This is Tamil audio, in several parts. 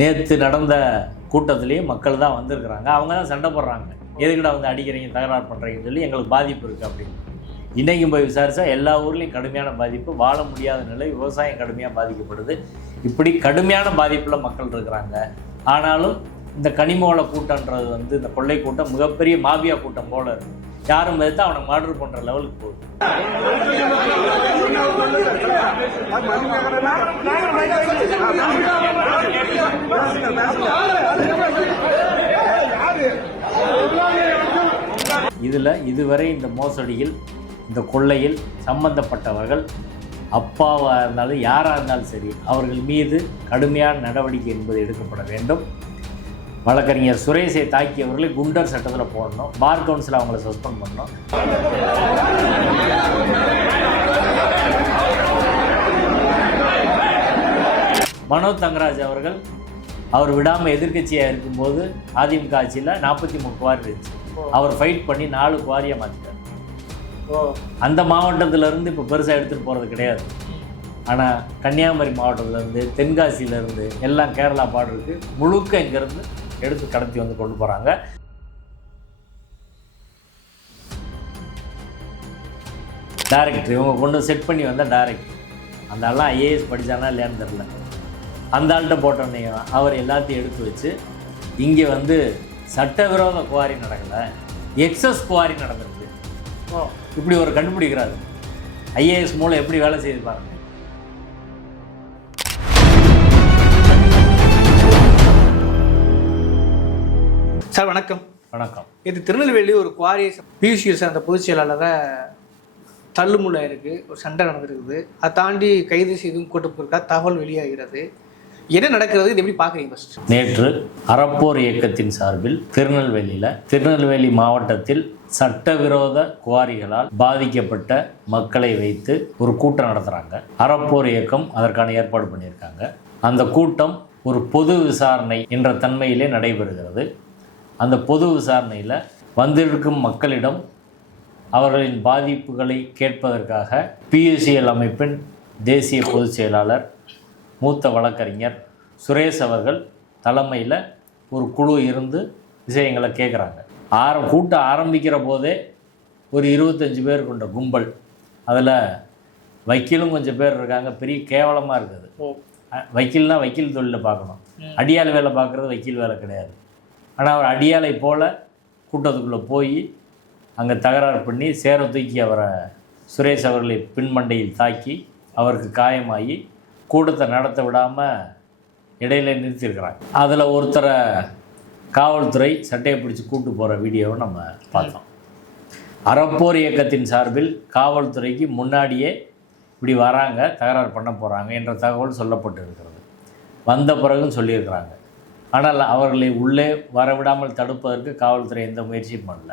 நேற்று நடந்த கூட்டத்திலேயே மக்கள் தான் வந்திருக்கிறாங்க. அவங்க தான் சண்டை போடுறாங்க. எதுக்கிட்ட வந்து அடிக்கிறீங்க தகராறு பண்ணுறீங்கன்னு சொல்லி எங்களுக்கு பாதிப்பு இருக்குது அப்படின்னு. இன்றைக்கும் போய் விசாரித்தா எல்லா ஊர்லேயும் கடுமையான பாதிப்பு. வாழ முடியாத நிலை விவசாயம் கடுமையாக பாதிக்கப்படுது. இப்படி கடுமையான பாதிப்பில் மக்கள் இருக்கிறாங்க. ஆனாலும் இந்த கனிமோள கூட்டன்றது வந்து இந்த கொள்ளை கூட்டம் மிகப்பெரிய மாபியா கூட்டம் போல இருக்குது யாரும் எதிர்த்து அவனை மர்டர் பண்ணுற லெவலுக்கு போகுது. இதில் இதுவரை இந்த மோசடியில் இந்த கொள்ளையில் சம்பந்தப்பட்டவர்கள் அப்பாவாக இருந்தாலும் யாராக இருந்தாலும் சரி அவர்கள் மீது கடுமையான நடவடிக்கை என்பது எடுக்கப்பட வேண்டும். வழக்கறிஞர் சுரேஷை தாக்கியவர்களை குண்டர் சட்டத்தில் போடணும் பார் கவுன்சில் அவங்கள சஸ்பெண்ட் பண்ணணும். மனோ தங்கராஜ் அவர்கள் அவர் விடாமல் எதிர்க்கட்சியாக இருக்கும்போது அதிமுக ஆட்சியில் நாற்பத்தி மூணு குவாரி இருந்துச்சு. அவர் ஃபைட் பண்ணி நாலு குவாரியாக மாற்றிட்டார் அந்த மாவட்டத்திலேருந்து இப்போ பெருசாக எடுத்துகிட்டு போகிறது கிடையாது. ஆனால் கன்னியாகுமரி மாவட்டத்திலேருந்து தென்காசியிலேருந்து எல்லாம் கேரளா பார்டருக்கு முழுக்க இங்கேருந்து எடுத்து கடத்தி வந்து கொண்டு போகிறாங்க டேரக்டர் இவங்க கொண்டு செட் பண்ணி வந்த டேரக்டர் அந்த ஆள்லாம் ஐஏஎஸ் படித்தானா இல்லையான்னு தெரில அந்த ஆள்கிட்ட போட்டோன்னே அவர் எல்லாத்தையும் எடுத்து வச்சு இங்கே வந்து சட்டவிரோத குவாரி நடக்கலை. எக்ஸஸ் குவாரி நடந்திருக்கு. இப்படி ஒரு கண்டுபிடிக்கிறாரு. ஐஏஎஸ் மூலம் எப்படி வேலை செய்து பாருங்க. சார் வணக்கம். வணக்கம். இது திருநெல்வேலி ஒரு குவாரி பியூசிஎஸ் அந்த பொதுச் செயலாளரை தள்ளுமுள்ள இருக்கு. ஒரு சண்டை நடந்திருக்குது. அதை தாண்டி கைது செய்தும் கூட்டு போயிருக்கா தகவல் வெளியாகிறது. என்ன நடக்கிறது? இது எப்படி பார்க்குறீங்க ஃபர்ஸ்ட் நேற்று அறப்போர் இயக்கத்தின் சார்பில் திருநெல்வேலியில் திருநெல்வேலி மாவட்டத்தில் சட்டவிரோத குவாரிகளால் பாதிக்கப்பட்ட மக்களை வைத்து ஒரு கூட்டம் நடத்துகிறாங்க அறப்போர் இயக்கம் அதற்கான ஏற்பாடு பண்ணியிருக்காங்க. அந்த கூட்டம் ஒரு பொது விசாரணை என்ற தன்மையிலே நடைபெறுகிறது. அந்த பொது விசாரணையில் வந்திருக்கும் மக்களிடம் அவர்களின் பாதிப்புகளை கேட்பதற்காக பிஎஸ்சிஎல் அமைப்பின் தேசிய பொதுச் செயலாளர் மூத்த வழக்கறிஞர் சுரேஷ் அவர்கள் தலைமையில் ஒரு குழு இருந்து விஷயங்களை கேட்குறாங்க ஆரம் கூட்டம் ஆரம்பிக்கிற போதே ஒரு இருபத்தஞ்சி பேர் கொண்ட கும்பல். அதில் வக்கீலும் கொஞ்சம் பேர் இருக்காங்க. பெரிய கேவலமாக இருக்குது. அ- வக்கீல்னா வக்கீல் தொழிலை பார்க்கணும். அடியாள் வேலை பார்க்குறது வக்கீல் வேலை கிடையாது. ஆனால் அவர் அடியாலை போல் கூட்டத்துக்குள்ளே போய் அங்கே தகராறு பண்ணி சேர தூக்கி அவரை சுரேஷ் அவர்களை பின்மண்டையில் தாக்கி அவருக்கு காயமாகி கூட்டத்தை நடத்த விடாமல் இடையில நிறுத்தியிருக்கிறாங்க. அதில் ஒருத்தரை காவல்துறை சட்டையை பிடிச்சி கூட்டு போகிற வீடியோவை நம்ம பார்த்தோம். அறப்போர் இயக்கத்தின் சார்பில் காவல்துறைக்கு முன்னாடியே இப்படி வராங்க தகராறு பண்ண போகிறாங்க என்ற தகவல் சொல்லப்பட்டு இருக்கிறது வந்த பிறகும் சொல்லியிருக்கிறாங்க. ஆனால் அவர்களை உள்ளே வரவிடாமல் தடுப்பதற்கு காவல்துறை எந்த முயற்சியும் பண்ணல.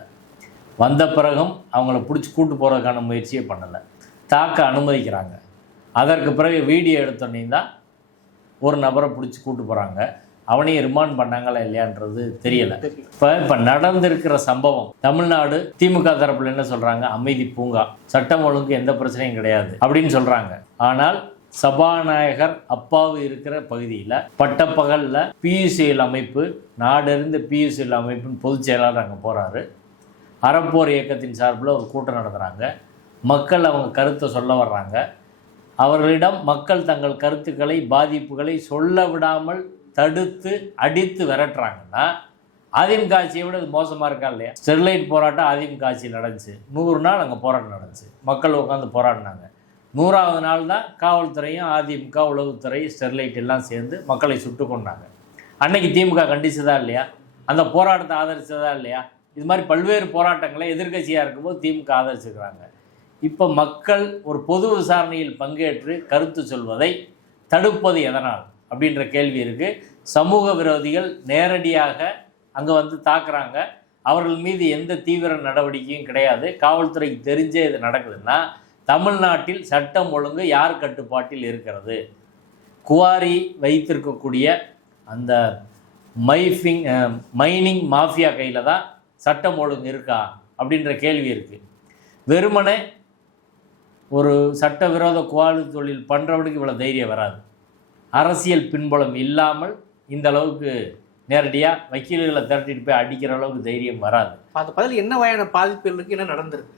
வந்த பிறகும் அவங்கள பிடிச்சி கூட்டு போகிறதுக்கான முயற்சியே பண்ணலை. தாக்க அனுமதிக்கிறாங்க. அதற்கு பிறகு வீடியோ எடுத்தோன்னே தான் ஒரு நபரை பிடிச்சி கூட்டு போகிறாங்க அவனையும் ரிமாண்ட் பண்ணாங்களா இல்லையான்றது தெரியலை. இப்போ இப்போ நடந்திருக்கிற சம்பவம். தமிழ்நாடு திமுக தரப்பில் என்ன சொல்கிறாங்க அமைதி பூங்கா. சட்டம் ஒழுங்கு எந்த பிரச்சனையும் கிடையாது அப்படின்னு சொல்கிறாங்க ஆனால் சபாநாயகர் அப்பாவு இருக்கிற பகுதியில் பட்டப்பகலில் பியூசிஎல் அமைப்பு நாடறிந்த பியூசிஎல் அமைப்பின் பொதுச் செயலாளர் அங்கே போகிறாரு அறப்போர் இயக்கத்தின் சார்பில் ஒரு கூட்டம் நடத்துகிறாங்க மக்கள் அவங்க கருத்தை சொல்ல வர்றாங்க. அவர்களிடம் மக்கள் தங்கள் கருத்துக்களை பாதிப்புகளை சொல்ல விடாமல் தடுத்து அடித்து விரட்டுறாங்கன்னா அதிமுக ஆட்சியை விட இது மோசமாக இருக்கா இல்லையா? ஸ்டெர்லைட் போராட்டம் அதிமுக ஆட்சி நடந்துச்சு. நூறு நாள் அங்கே போராட்டம் நடந்துச்சு. மக்கள் உட்காந்து போராடினாங்க. நூறாவது நாள் தான் காவல்துறையும் அதிமுக உளவுத்துறை ஸ்டெர்லைட் எல்லாம் சேர்ந்து மக்களை சுட்டு கொண்டாங்க. அன்னைக்கு திமுக கண்டிச்சதா இல்லையா? அந்த போராட்டத்தை ஆதரிச்சதா இல்லையா? இது மாதிரி பல்வேறு போராட்டங்களை எதிர்க்கட்சியாக இருக்கும்போது திமுக ஆதரிச்சுக்கிறாங்க. இப்போ மக்கள் ஒரு பொது விசாரணையில் பங்கேற்று கருத்து சொல்வதை தடுப்பது எதனால் அப்படின்ற கேள்வி இருக்குது சமூக விரோதிகள் நேரடியாக அங்கே வந்து தாக்குறாங்க. அவர்கள் மீது எந்த தீவிர நடவடிக்கையும் கிடையாது. காவல்துறைக்கு தெரிஞ்சே இது நடக்குதுன்னா தமிழ்நாட்டில் சட்டம் ஒழுங்கு யார் கட்டுப்பாட்டில் இருக்கிறது? குவாரி வைத்திருக்கக்கூடிய அந்த மைஃபிங் மைனிங் மாஃபியா கையில் தான் சட்டம் ஒழுங்கு இருக்கா? அப்படின்ற கேள்வி இருக்குது வெறுமனே ஒரு சட்டவிரோத குவாலி தொழில் பண்ணுறவனுக்கு இவ்வளோ தைரியம் வராது. அரசியல் பின்புலம் இல்லாமல் இந்த அளவுக்கு நேரடியாக வக்கீல்களை திரட்டிட்டு போய் அடிக்கிற அளவுக்கு தைரியம் வராது. அந்த பதில் என்ன வகையான பாதிப்புகள் இருக்குது என்ன நடந்திருக்கு?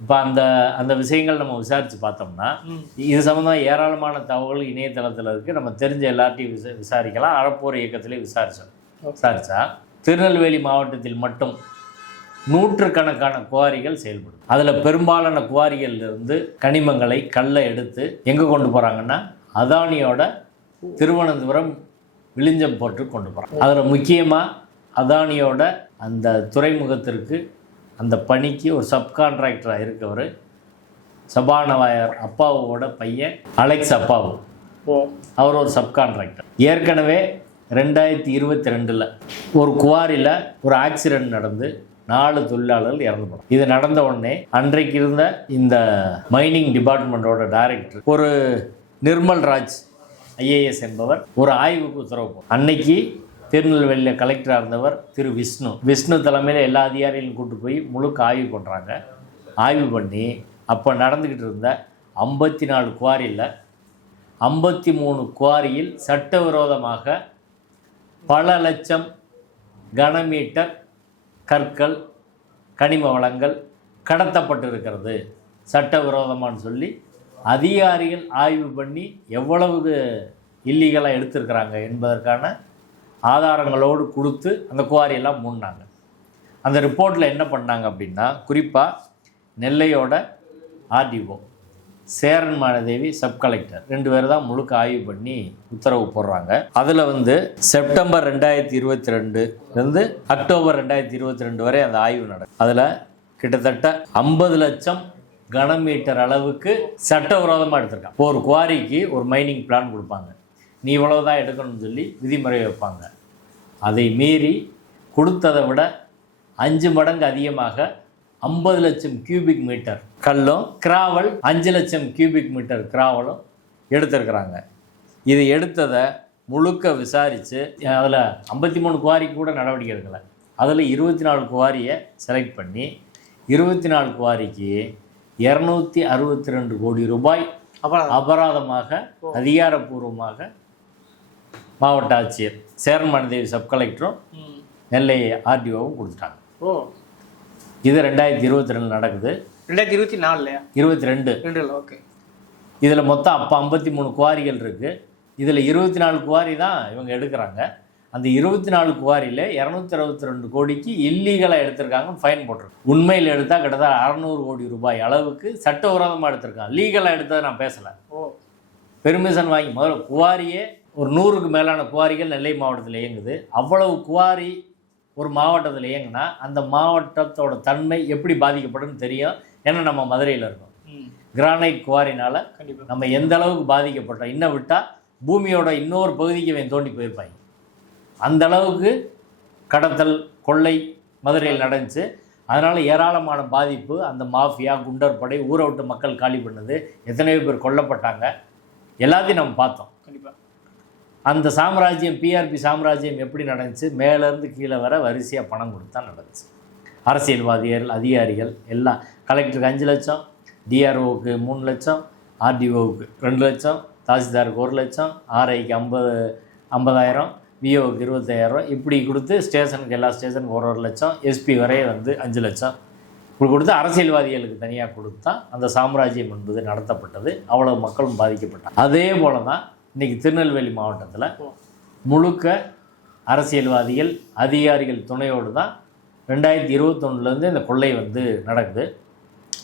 இப்போ அந்த அந்த விஷயங்கள் நம்ம விசாரித்து பார்த்தோம்னா. இது சம்மந்தமாக ஏராளமான தகவல் இணையதளத்தில் இருக்குது நம்ம தெரிஞ்ச எல்லார்ட்டையும் விசா விசாரிக்கலாம். அறப்போர் இயக்கத்திலே விசாரித்தோம் விசாரித்தா திருநெல்வேலி மாவட்டத்தில் மட்டும் நூற்றுக்கணக்கான குவாரிகள் செயல்படும். அதில் பெரும்பாலான குவாரிகள்ல இருந்து கனிமங்களை கல்லை எடுத்து எங்கே கொண்டு போகிறாங்கன்னா அதானியோட திருவனந்தபுரம் விழிஞ்சம் போட்டு கொண்டு போகிறாங்க அதில் முக்கியமாக அதானியோட அந்த துறைமுகத்திற்கு அந்த பணிக்கு ஒரு சப்கான்ட்ராக்டராக இருக்கவர் சபானவாயர் அப்பாவோட பையன் அலெக்ஸ் அப்பாவு. அவர் ஒரு சப்கான்ட்ராக்டர் ஏற்கனவே ரெண்டாயிரத்தி இருபத்தி ரெண்டில் ஒரு குவாரியில் ஒரு ஆக்சிடென்ட் நடந்து நாலு தொழிலாளர்கள் இறந்து போனாங்க இது நடந்த உடனே அன்றைக்கு இருந்த இந்த மைனிங் டிபார்ட்மெண்ட்டோட டைரக்டர் ஒரு நிர்மல் ராஜ் ஐஏஎஸ் என்பவர் ஒரு ஆய்வுக்கு உத்தரவு. அன்னைக்கு திருநெல்வேலியில் கலெக்டராக இருந்தவர் திரு விஷ்ணு. விஷ்ணு தலைமையில் எல்லா அதிகாரிகளையும் கூட்டு போய் முழுக்க ஆய்வு பண்ணுறாங்க ஆய்வு பண்ணி அப்போ நடந்துக்கிட்டு இருந்த ஐம்பத்தி நாலு குவாரியில் ஐம்பத்தி மூணு குவாரியில் சட்டவிரோதமாக பல லட்சம் கனமீட்டர் கற்கள் கனிம வளங்கள் கடத்தப்பட்டிருக்கிறது. சட்டவிரோதமானு சொல்லி அதிகாரிகள் ஆய்வு பண்ணி எவ்வளவு இல்லீகலாக எடுத்திருக்கிறாங்க என்பதற்கான ஆதாரங்களோடு கொடுத்து அந்த குவாரியெல்லாம் மூடினாங்க. அந்த ரிப்போர்ட்டில் என்ன பண்ணாங்க அப்படின்னா குறிப்பாக நெல்லையோட RDO Cheran Maladevi sub collector ரெண்டு பேர் தான் முழுக்க ஆய்வு பண்ணி உத்தரவு போடுறாங்க. அதில் வந்து செப்டம்பர் ரெண்டாயிரத்தி இருபத்தி ரெண்டுலேருந்து அக்டோபர் ரெண்டாயிரத்தி இருபத்தி ரெண்டு வரை அந்த ஆய்வு நடக்கும் அதில் கிட்டத்தட்ட ஐம்பது லட்சம் கனமீட்டர் அளவுக்கு சட்டவிரோதமாக எடுத்திருக்காங்க. ஒரு குவாரிக்கு ஒரு மைனிங் பிளான் கொடுப்பாங்க. நீ இவ்வளவு தான் எடுக்கணும்னு சொல்லி விதிமுறை வைப்பாங்க. அதை மீறி கொடுத்ததை விட அஞ்சு மடங்கு அதிகமாக ஐம்பது லட்சம் கியூபிக் மீட்டர் கல்லும் கிராவல் அஞ்சு லட்சம் கியூபிக் மீட்டர் கிராவலும் எடுத்திருக்கிறாங்க. இது எடுத்ததை முழுக்க விசாரித்து அதில் ஐம்பத்தி மூணு குவாரிக்கு கூட நடவடிக்கை எடுக்கலை. அதில் இருபத்தி நாலு குவாரியை செலக்ட் பண்ணி இருபத்தி நாலு குவாரிக்கு இரநூத்தி அறுபத்தி ரெண்டு கோடி ரூபாய் அபராதமாக அதிகாரப்பூர்வமாக மாவட்ட ஆட்சியர் சேரன்மணதேவி சப் கலெக்டரும். நெல்லை ஆர்டிஓவும் கொடுத்துட்டாங்க. ஓ. இது ரெண்டாயிரத்தி இருபத்தி ரெண்டு நடக்குது. ரெண்டாயிரத்தி இருபத்தி நாலுலையா? இருபத்தி ரெண்டு. ரெண்டு ஓகே. இதில் மொத்தம் அப்போ ஐம்பத்தி மூணு குவாரிகள் இருக்குது இதில் இருபத்தி நாலு குவாரி தான் இவங்க எடுக்கிறாங்க. அந்த இருபத்தி நாலு குவாரியில் இரநூத்தி அறுபத்தி ரெண்டு கோடிக்கு இல்லீகலாக எடுத்திருக்காங்க ஃபைன் போட்டிருக்கு. உண்மையில் எடுத்தால் கிட்டத்தட்ட அறநூறு கோடி ரூபாய் அளவுக்கு சட்டவிரோதமாக எடுத்திருக்காங்க. லீகலாக எடுத்ததை நான் பேசலை. ஓ. பெர்மிஷன் வாங்கி முதல்ல குவாரியே ஒரு நூறுக்கு மேலான குவாரிகள் நெல்லை மாவட்டத்தில் இயங்குது. அவ்வளவு குவாரி ஒரு மாவட்டத்தில் இயங்குனா அந்த மாவட்டத்தோட தன்மை எப்படி பாதிக்கப்படும்னு தெரியும். ஏன்னா நம்ம மதுரையில் இருக்கோம். கிரானைட் குவாரினால நம்ம எந்த அளவுக்கு பாதிக்கப்பட்டோம். இன்னும் விட்டால் பூமியோட இன்னொரு பகுதிக்கு இவன் தோண்டி போயிருப்பாங்க. அந்த அளவுக்கு கடத்தல் கொள்ளை மதுரையில் நடந்துச்சு. அதனால் ஏராளமான பாதிப்பு அந்த மாஃபியா குண்டர் படை ஊரை விட்டு மக்கள் காலி பண்ணது. எத்தனையோ பேர் கொல்லப்பட்டாங்க. எல்லாத்தையும் நம்ம பார்த்தோம். கண்டிப்பாக அந்த சாம்ராஜ்யம் பிஆர்பி சாம்ராஜ்யம் எப்படி நடந்துச்சு? மேலேருந்து கீழே வர வரிசையாக பணம் கொடுத்தா நடந்துச்சு. அரசியல்வாதிகள் அதிகாரிகள் எல்லாம் கலெக்டருக்கு அஞ்சு லட்சம் டிஆர்ஓவுக்கு மூணு லட்சம் ஆர்டிஓவுக்கு ரெண்டு லட்சம் தாசில்தாருக்கு ஒரு லட்சம் ஆர்ஐக்கு ஐம்பது ஐம்பதாயிரம் விஓவுக்கு இருபத்தாயிரம். இப்படி கொடுத்து ஸ்டேஷனுக்கு எல்லா ஸ்டேஷனுக்கு ஒரு ஒரு லட்சம் எஸ்பி வரைய வந்து அஞ்சு லட்சம். இப்படி கொடுத்து அரசியல்வாதிகளுக்கு தனியாக கொடுத்தா அந்த சாம்ராஜ்யம் என்பது நடத்தப்பட்டது. அவ்வளவு மக்களும் பாதிக்கப்பட்டாங்க. அதே போல தான் இன்றைக்கி திருநெல்வேலி மாவட்டத்தில் முழுக்க அரசியல்வாதிகள் அதிகாரிகள் துணையோடு தான் ரெண்டாயிரத்தி இருபத்தொன்னுலேருந்து இந்த கொள்ளை வந்து நடக்குது.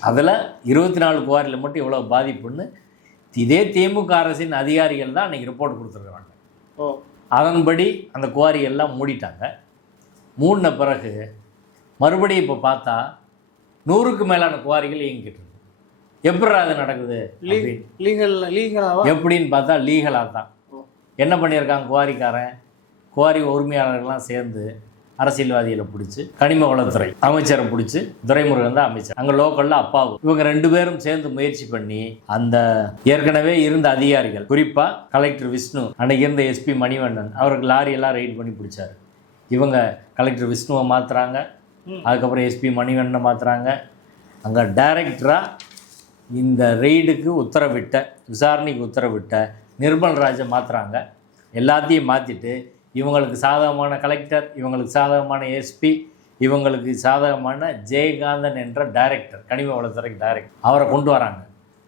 அதில் இருபத்தி நாலு குவாரியில் மட்டும் இவ்வளோ பாதிப்புன்னு இதே திமுக அரசின் அதிகாரிகள் தான் அன்றைக்கி ரிப்போர்ட் கொடுத்துருக்குறாங்க. ஓ. அதன்படி அந்த குவாரி எல்லாம் மூடிட்டாங்க. மூடின பிறகு மறுபடியும் இப்போ பார்த்தா நூறுக்கு மேலான குவாரிகள் இயங்கிட்டு இருக்கு. எப்படி அது நடக்குது? லீகல் லீகலாவா? எப்படின்னு பார்த்தா லீகலாக தான் என்ன பண்ணியிருக்காங்க குவாரிக்காரன்? குவாரி உரிமையாளர்கள்லாம் சேர்ந்து அரசியல்வாதிகளை பிடிச்சி கனிம வளத்துறை அமைச்சரை பிடிச்சி துரைமுருகன் தான் அமைச்சர். அங்கே லோக்கலில் அப்பாவு இவங்க ரெண்டு பேரும் சேர்ந்து முயற்சி பண்ணி அந்த ஏற்கனவே இருந்த அதிகாரிகள் குறிப்பாக கலெக்டர் விஷ்ணு அன்னைக்கு இருந்த எஸ்பி மணிவண்ணன் அவருக்கு லாரியெல்லாம் ரைட் பண்ணி பிடிச்சாரு. இவங்க கலெக்டர் விஷ்ணுவை மாற்றுறாங்க. அதுக்கப்புறம் எஸ்பி மணிவண்ணனை மாற்றுறாங்க அங்கே டைரக்டராக இந்த ரெய்டுக்கு உத்தரவிட்ட விசாரணைக்கு உத்தரவிட்ட நிர்மல் ராஜை மாற்றுறாங்க எல்லாத்தையும் மாற்றிட்டு இவங்களுக்கு சாதகமான கலெக்டர் இவங்களுக்கு சாதகமான எஸ்பி இவங்களுக்கு சாதகமான ஜெயகாந்தன் என்ற டைரக்டர் கனிம வளத்துறை டைரக்டர். அவரை கொண்டு வராங்க.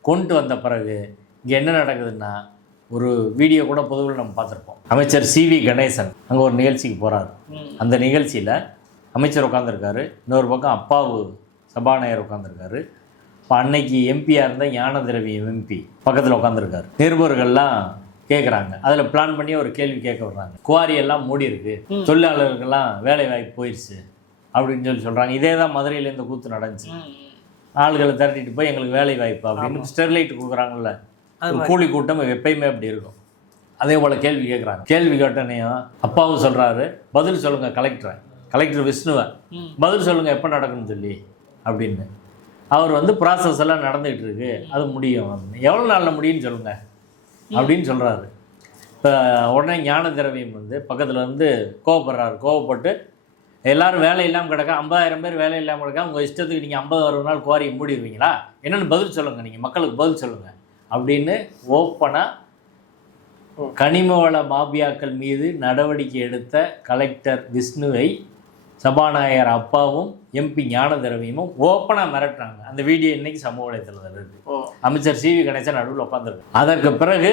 கொண்டு வந்த பிறகு இங்கே என்ன நடக்குதுன்னா ஒரு வீடியோ கூட பொதுவில் நம்ம பார்த்துருப்போம். அமைச்சர் சி வி கணேசன் அங்கே ஒரு நிகழ்ச்சிக்கு போகிறாரு அந்த நிகழ்ச்சியில் அமைச்சர் உட்காந்துருக்காரு இன்னொரு பக்கம் அப்பாவு சபாநாயகர் உட்காந்துருக்காரு இப்போ அன்னைக்கு எம்பியாக இருந்த ஞான திரவியம் எம்பி பக்கத்தில் உட்காந்துருக்காரு நிருபர்கள்லாம் கேட்குறாங்க அதில் பிளான் பண்ணி ஒரு கேள்வி கேட்க வர்றாங்க. குவாரி எல்லாம் மூடி இருக்கு. தொழிலாளர்களுக்கெல்லாம் வேலை வாய்ப்பு போயிடுச்சு அப்படின்னு சொல்லி சொல்கிறாங்க இதே தான் மதுரையில் இந்த கூத்து நடந்துச்சு. ஆள்களை திரட்டிட்டு போய் எங்களுக்கு வேலை வாய்ப்பு அப்படின்னு ஸ்டெர்லைட் கொடுக்குறாங்கல்ல. கூலி கூட்டம் எப்பயுமே அப்படி இருக்கும். அதே போல் கேள்வி கேட்குறாங்க கேள்வி கேட்டனையும் அப்பாவும் சொல்கிறாரு பதில் சொல்லுங்கள் கலெக்டரை. கலெக்டர் விஷ்ணுவை பதில் சொல்லுங்கள் எப்போ நடக்கும்னு சொல்லி அப்படின்னு. அவர் வந்து ப்ராசஸ் எல்லாம் நடந்துகிட்டு இருக்கு. அது முடியும். எவ்வளோ நாளில் முடியும்னு சொல்லுங்கள் அப்படின்னு சொல்கிறாரு இப்போ உடனே ஞான திரவியம் வந்து பக்கத்தில் வந்து கோவப்படுறாரு. கோவப்பட்டு எல்லோரும் வேலை இல்லாமல் கிடக்கா ஐம்பதாயிரம் பேர் வேலை இல்லாமல் கிடக்கா உங்கள் இஷ்டத்துக்கு நீங்கள் ஐம்பது அறுபது நாள் குவாரி மூடிடுவீங்களா? என்னென்னு பதில் சொல்லுங்கள் நீங்கள் மக்களுக்கு பதில் சொல்லுங்கள் அப்படின்னு ஓப்பனாக கனிமவள மாபியாக்கள் மீது நடவடிக்கை எடுத்த கலெக்டர் விஷ்ணுவை சபாநாயகர் அப்பாவும் எம்பி ஞான திரவியமும் ஓப்பனாக மிரட்டுறாங்க. அந்த வீடியோ இன்னைக்கு சமூக வலைத்தளத்தில் இருக்கு. அமைச்சர் சி வி கணேசன் நடுவில் உட்காந்துருக்கு அதற்கு பிறகு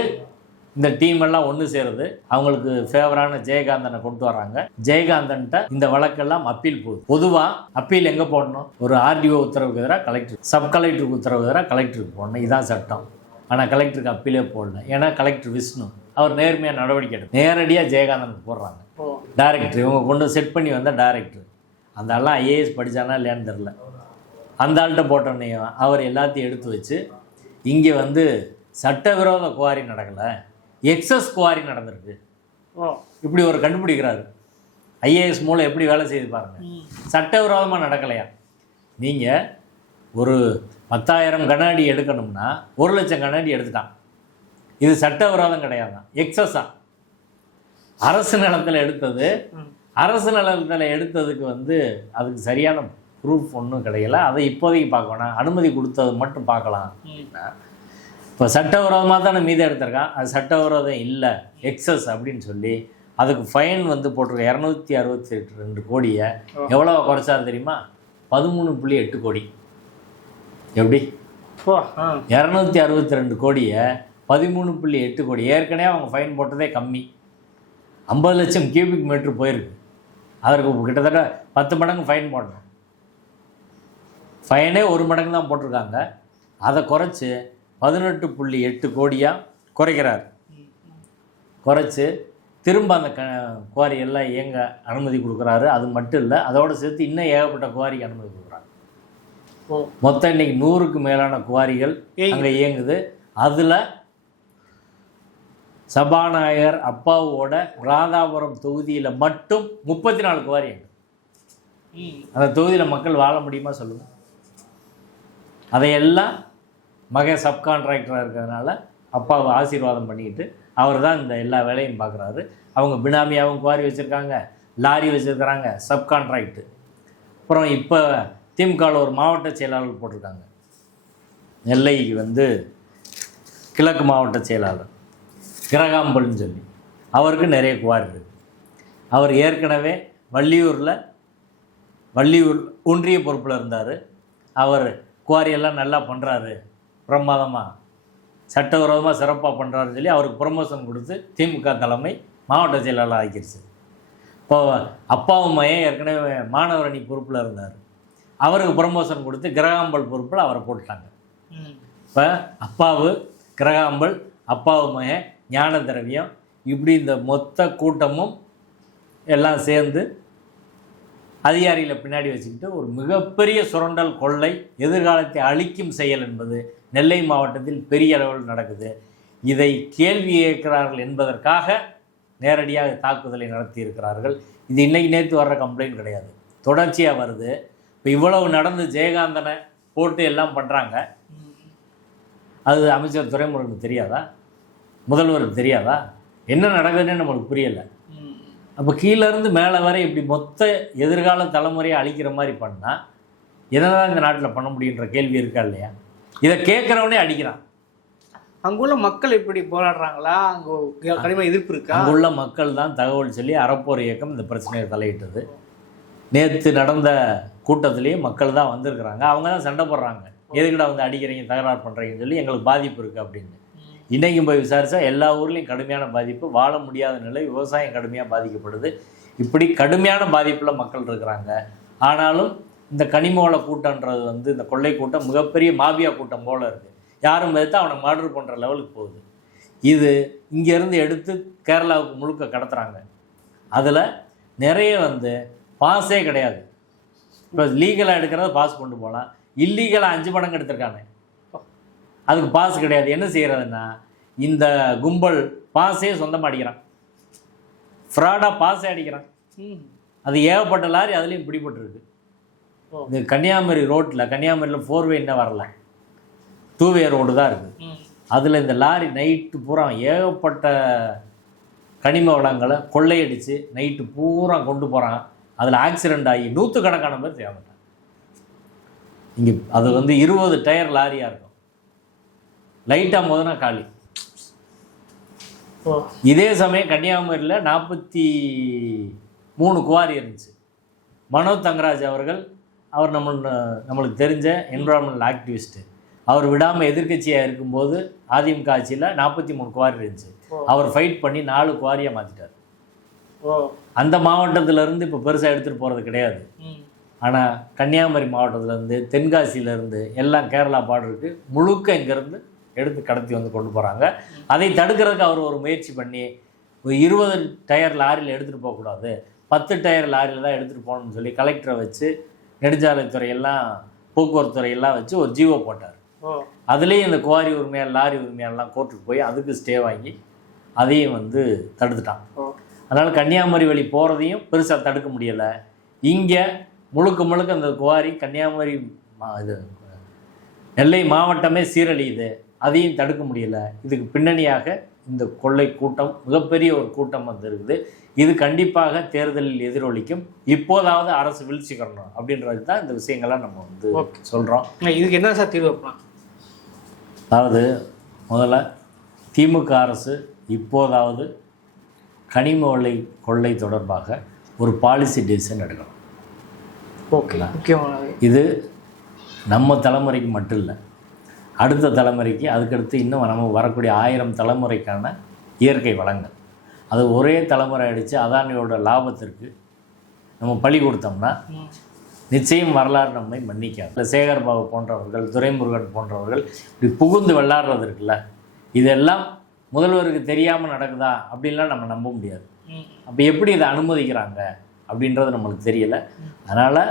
இந்த டீம் எல்லாம் ஒன்று சேருது. அவங்களுக்கு ஃபேவரான ஜெயகாந்தனை கொண்டு வராங்க ஜெயகாந்தன்ட்ட இந்த வழக்கெல்லாம் அப்பீல் போகுது. பொதுவாக அப்பீல் எங்கே போடணும்? ஒரு ஆர்டிஓ உத்தரவுக்கு எதிராக கலெக்டர் சப் கலெக்டருக்கு உத்தரவு எதிராக கலெக்டருக்கு போடணும். இதான் சட்டம். ஆனால் கலெக்டருக்கு அப்பீலே போடல. ஏன்னா கலெக்டர் விஷ்ணு. அவர் நேர்மையாக நடவடிக்கை எடுத்து நேரடியாக ஜெயகாந்தனுக்கு போடுறாங்க. டைரக்டர் இவங்க கொண்டு செட் பண்ணி வந்த டைரக்டர் அந்த ஆள்லாம் ஐஏஎஸ் படித்தானா இல்லையான்னு தெரில அந்த ஆள்கிட்ட போட்டோன்னையும் அவர் எல்லாத்தையும் எடுத்து வச்சு இங்கே வந்து சட்டவிரோத குவாரி நடக்கலை. எக்ஸஸ் குவாரி நடந்திருக்கு. ஓ. இப்படி ஒரு கண்டுபிடிக்கிறாரு. ஐஏஎஸ் மூலம் எப்படி வேலை செய்து பாருங்க. சட்டவிரோதமாக நடக்கலையா? நீங்கள் ஒரு பத்தாயிரம் கண்ணாடி எடுக்கணும்னா ஒரு லட்சம் கண்ணாடி எடுத்துட்டான். இது சட்டவிரோதம் கிடையாதான். எக்ஸஸா அரசு நிலத்தில் எடுத்தது. அரசு நிலத்தில் எடுத்ததுக்கு வந்து அதுக்கு சரியான ப்ரூஃப் ஒன்றும் கிடைக்கல. அதை இப்போதைக்கு பார்க்க வேணாம். அனுமதி கொடுத்தது மட்டும் பார்க்கலாம் இப்போ சட்டவிரோதமாக தானே மீது எடுத்திருக்கான் அது சட்டவிரோதம் இல்லை. எக்ஸஸ் அப்படின்னு சொல்லி அதுக்கு ஃபைன் வந்து போட்டிருக்க. இரநூத்தி அறுபத்தி எட்டு ரெண்டு கோடியை எவ்வளோ குறைச்சாரு தெரியுமா? பதிமூணு புள்ளி எட்டு கோடி. எப்படி? இரநூத்தி அறுபத்தி ரெண்டு கோடியை பதிமூணு புள்ளி எட்டு கோடி. ஏற்கனவே அவங்க ஃபைன் போட்டதே கம்மி. ஐம்பது லட்சம் கியூபிக் மீட்டர் போயிருக்கு. அதற்கு கிட்டத்தட்ட பத்து மடங்கு ஃபைன் போடணும். ஃபைனே ஒரு மடங்கு தான் போட்டிருக்காங்க. அதை குறைச்சி பதினெட்டு புள்ளி எட்டு கோடியாக குறைக்கிறார். குறைச்சி திரும்ப அந்த க குவாரி எல்லாம் இயங்க அனுமதி கொடுக்குறாரு. அது மட்டும் இல்லை அதோடு சேர்த்து இன்னும் ஏகப்பட்ட குவாரிக்கு அனுமதி கொடுக்குறாங்க. மொத்தம் இன்னைக்கு நூறுக்கு மேலான குவாரிகள். அங்கே இயங்குது. அதில் சபாநாயகர் அப்பாவோட ராதாபுரம் தொகுதியில் மட்டும் முப்பத்தி நாலு குவாரி அந்த தொகுதியில் மக்கள் வாழ முடியுமா சொல்லுங்கள் அதையெல்லாம் மகன் சப்கான்ட்ராக்டராக இருக்கிறதுனால அப்பாவை ஆசீர்வாதம் பண்ணிக்கிட்டு அவர் தான் இந்த எல்லா வேலையும் பார்க்குறாரு. அவங்க பினாமியாகவும் குவாரி வச்சுருக்காங்க லாரி வச்சுருக்கிறாங்க சப்கான்ட்ராக்டு அப்புறம் இப்போ திமுகவில் ஒரு மாவட்ட செயலாளர் போட்டிருக்காங்க. நெல்லைக்கு வந்து கிழக்கு மாவட்ட செயலாளர். கிரகாம்பல்னு சொல்லி. அவருக்கு நிறைய குவாரி இருக்குது அவர் ஏற்கனவே வள்ளியூரில் வள்ளியூர் ஒன்றிய பொறுப்பில் இருந்தார். அவர் குவாரியெல்லாம் நல்லா பண்ணுறாரு பிரமாதமாக சட்டவிரோதமாக சிறப்பாக பண்ணுறாருன்னு சொல்லி அவருக்கு ப்ரொமோஷன் கொடுத்து திமுக தலைமை மாவட்ட செயலாளர் ஆக்கிருச்சு. இப்போ அப்பாவும் மையன் ஏற்கனவே மாணவர் அணி பொறுப்பில் இருந்தார். அவருக்கு ப்ரொமோஷன் கொடுத்து கிரகாம்பல் பொறுப்பில் அவரை போட்டுட்டாங்க இப்போ அப்பாவு கிரகாம்பல் அப்பாவு மகன் ஞான திரவியம் இப்படி இந்த மொத்த கூட்டமும் எல்லாம் சேர்ந்து அதிகாரிகளை பின்னாடி வச்சுக்கிட்டு ஒரு மிகப்பெரிய சுரண்டல் கொள்ளை எதிர்காலத்தை அழிக்கும் செயல் என்பது நெல்லை மாவட்டத்தில் பெரிய அளவில் நடக்குது. இதை கேள்வி கேட்கிறார்கள் என்பதற்காக நேரடியாக தாக்குதலை நடத்தியிருக்கிறார்கள். இது இன்னைக்கு நேற்று வர்ற கம்ப்ளைண்ட் கிடையாது. தொடர்ச்சியாக வருது. இப்போ இவ்வளவு நடந்து ஜெயகாந்தனை போட்டு எல்லாம் பண்ணுறாங்க அது அமைச்சர் துரைமுருகனுக்கு தெரியாதா? முதல்வருக்கு தெரியாதா? என்ன நடக்குதுன்னு நம்மளுக்கு புரியலை. அப்போ கீழேருந்து மேலே வரை இப்படி மொத்த எதிர்கால தலைமுறையை அழிக்கிற மாதிரி பண்ணால் என்னதான் இந்த நாட்டில் பண்ண முடியுன்ற கேள்வி இருக்கா இல்லையா? இதை கேட்குறவனே அடிக்கிறான். அங்குள்ள மக்கள் எப்படி போராடுறாங்களா? அங்க கடுமை எதிர்ப்பு இருக்கா? அங்குள்ள மக்கள் தான் தகவல் சொல்லி அறப்போர் இயக்கம் இந்த பிரச்சனையை தலையிட்டது. நேற்று நடந்த கூட்டத்திலேயே மக்கள் தான் வந்திருக்கிறாங்க. அவங்க தான் சண்டை போடுறாங்க. எதுக்குடா வந்து அடிக்கிறீங்க தகராறு பண்ணுறீங்கன்னு சொல்லி எங்களுக்கு பாதிப்பு இருக்குது அப்படின்னு. இன்றைக்கும் போய் விசாரித்தா எல்லா ஊர்லேயும் கடுமையான பாதிப்பு வாழ முடியாத நிலை விவசாயம் கடுமையாக பாதிக்கப்படுது. இப்படி கடுமையான பாதிப்பில் மக்கள் இருக்கிறாங்க. ஆனாலும் இந்த கனிமவள கூட்டன்றது வந்து இந்த கொள்ளை கூட்டம் மிகப்பெரிய மாபியா கூட்டம் போல் இருக்குது யாரும் எதிர்த்து அவனை மர்டர் பண்ணுற லெவலுக்கு போகுது. இது இங்கேருந்து எடுத்து கேரளாவுக்கு முழுக்க கடத்துகிறாங்க அதில் நிறைய வந்து பாஸே கிடையாது. இப்போ லீகலாக எடுக்கிறத பாஸ் கொண்டு போகலாம் இல்லீகலாக அஞ்சு மடங்கு எடுத்திருக்காங்க. அதுக்கு பாஸ் கிடையாது. என்ன செய்கிறதுன்னா இந்த கும்பல் பாஸே சொந்தமாக அடிக்கிறான். ஃப்ராடாக பாஸே அடிக்கிறான். அது ஏகப்பட்ட லாரி அதுலேயும் பிடிபட்டுருக்கு. இந்த கன்னியாகுமரி ரோட்டில் கன்னியாகுமரியில் ஃபோர் வே இன்னும் வரல. டூ வே ரோடு தான் இருக்குது. அதில் இந்த லாரி நைட்டு பூரா ஏகப்பட்ட கனிம வளங்களை கொள்ளையடித்து நைட்டு பூரா கொண்டு போகிறான் அதில் ஆக்சிடெண்ட் ஆகி நூற்றுக்கணக்கான பேர் தேவைப்பட்டாங்க இங்கே அது வந்து இருபது டயர் லாரியாக இருக்கும். லைட்டாக மோதினா காலி. இதே சமயம் கன்னியாகுமரியில் நாற்பத்தி மூணு குவாரி இருந்துச்சு. மனோஜ் தங்கராஜ் அவர்கள் அவர் நம்ம நம்மளுக்கு தெரிஞ்ச என்வரான்மெண்டல் ஆக்டிவிஸ்ட்டு அவர் விடாமல் எதிர்க்கட்சியாக இருக்கும்போது அதிமுக ஆட்சியில் நாற்பத்தி மூணு குவாரி இருந்துச்சு. அவர் ஃபைட் பண்ணி நாலு குவாரியாக மாற்றிட்டார் ஓ. அந்த மாவட்டத்திலேருந்து இப்போ பெருசாக எடுத்துகிட்டு போகிறது கிடையாது. ஆனால் கன்னியாகுமரி மாவட்டத்திலேருந்து தென்காசியிலேருந்து எல்லாம் கேரளா பார்டருக்கு முழுக்க இங்கேருந்து எடுத்து கடத்தி வந்து கொண்டு போகிறாங்க அதை தடுக்கிறதுக்கு அவர் ஒரு முயற்சி பண்ணி இருபது டயர் லாரியில் எடுத்துகிட்டு போகக்கூடாது பத்து டயர் லாரியில் தான் எடுத்துகிட்டு போகணும்னு சொல்லி கலெக்டரை வச்சு நெடுஞ்சாலைத்துறையெல்லாம் போக்குவரத்து துறையெல்லாம் வச்சு ஒரு ஜீவோ போட்டார். அதுலேயும் இந்த குவாரி உரிமையாளர் லாரி உரிமையாளர்லாம் கோர்ட்டுக்கு போய் அதுக்கு ஸ்டே வாங்கி அதையும் வந்து தடுத்துட்டான் அதனால் கன்னியாகுமரி வழி போகிறதையும் பெருசாக தடுக்க முடியலை. இங்கே முழுக்க முழுக்க அந்த குவாரி கன்னியாகுமரி மா- இது நெல்லை மாவட்டமே சீரழியுது. அதையும் தடுக்க முடியல. இதுக்கு பின்னணியாக இந்த கொள்ளை கூட்டம் மிகப்பெரிய ஒரு கூட்டம் வந்திருக்குது. இது கண்டிப்பாக தேர்தலில் எதிரொலிக்கும். இப்போதாவது அரசு வீழ்ச்சிக்கிறணும் அப்படின்றது தான் இந்த விஷயங்கள்லாம் நம்ம வந்து. சொல்கிறோம் இதுக்கு என்ன சார் தீர்வு வைக்கலாம் அதாவது முதல்ல திமுக அரசு இப்போதாவது கனிம கொள்ளை கொள்ளை தொடர்பாக ஒரு பாலிசி டெசிஷன் எடுக்கணும். ஓகே. முக்கியமானது இது நம்ம தலைமுறைக்கு மட்டும் இல்லை அடுத்த தலைமுறைக்கு அதுக்கடுத்து இன்னும் நம்ம வரக்கூடிய ஆயிரம் தலைமுறைக்கான இயற்கை வளங்கள். அது ஒரே தலைமுறை அடித்து அதானியோட லாபத்திற்கு நம்ம பழி கொடுத்தோம்னா நிச்சயம் வரலாறு நம்மை மன்னிக்காது. இல்லை சேகர் பாபு போன்றவர்கள் துரைமுருகன் போன்றவர்கள் இப்படி புகுந்து விளாடுறது இருக்குல்ல இதெல்லாம் முதல்வருக்கு தெரியாமல் நடக்குதா அப்படின்லாம் நம்ம நம்ப முடியாது. அப்போ எப்படி இதை அனுமதிக்கிறாங்க அப்படின்றது நம்மளுக்கு தெரியலை. அதனால்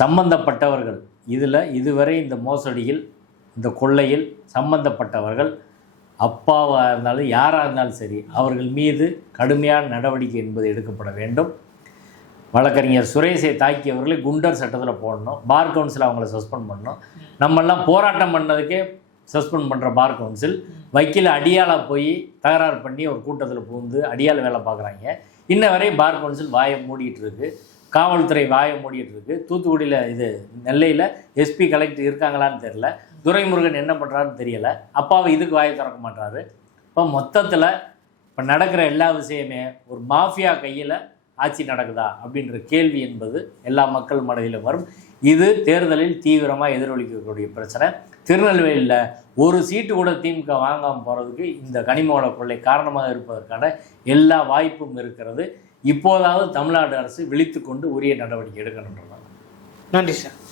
சம்பந்தப்பட்டவர்கள் இதில் இதுவரை இந்த மோசடியில் இந்த கொள்ளையில் சம்பந்தப்பட்டவர்கள் அப்பாவாக இருந்தாலும் யாராக இருந்தாலும் சரி அவர்கள் மீது கடுமையான நடவடிக்கை என்பது எடுக்கப்பட வேண்டும். வழக்கறிஞர் சுரேஷை தாக்கியவர்களை குண்டர் சட்டத்தில் போடணும் பார் கவுன்சில் அவங்கள சஸ்பெண்ட் பண்ணணும். நம்மெல்லாம் போராட்டம் பண்ணதுக்கே சஸ்பெண்ட் பண்ணுற பார் கவுன்சில். வக்கீல் அடியாளா போய் தகராறு பண்ணி ஒரு கூட்டத்தில் புகுந்து அடியால் வேலை பார்க்குறாங்க இன்ன வரை பார் கவுன்சில் வாயை மூடிட்டு இருக்கு காவல்துறை வாயை மூடிட்டு இருக்கு தூத்துக்குடியில் இது நெல்லையில் எஸ்பி கலெக்டர் இருக்காங்களான்னு தெரில துரைமுருகன் என்ன பண்ணுறாருன்னு தெரியல. அப்பாவை இதுக்கு வாயை திறக்க மாட்டாரு இப்போ மொத்தத்தில் இப்போ நடக்கிற எல்லா விஷயமே ஒரு மாஃபியா கையில் ஆட்சி நடக்குதா அப்படின்ற கேள்வி என்பது எல்லா மக்கள் மனதிலும் வரும். இது தேர்தலில் தீவிரமாக எதிரொலிக்கக்கூடிய பிரச்சனை. திருநெல்வேலியில் ஒரு சீட்டு கூட திமுக வாங்காமல் போகிறதுக்கு இந்த கனிமவள கொள்ளை காரணமாக இருப்பதற்கான எல்லா வாய்ப்பும் இருக்கிறது. இப்போதாவது தமிழ்நாடு அரசு விழித்துக்கொண்டு உரிய நடவடிக்கை எடுக்கணுன்றதான் நன்றி சார்.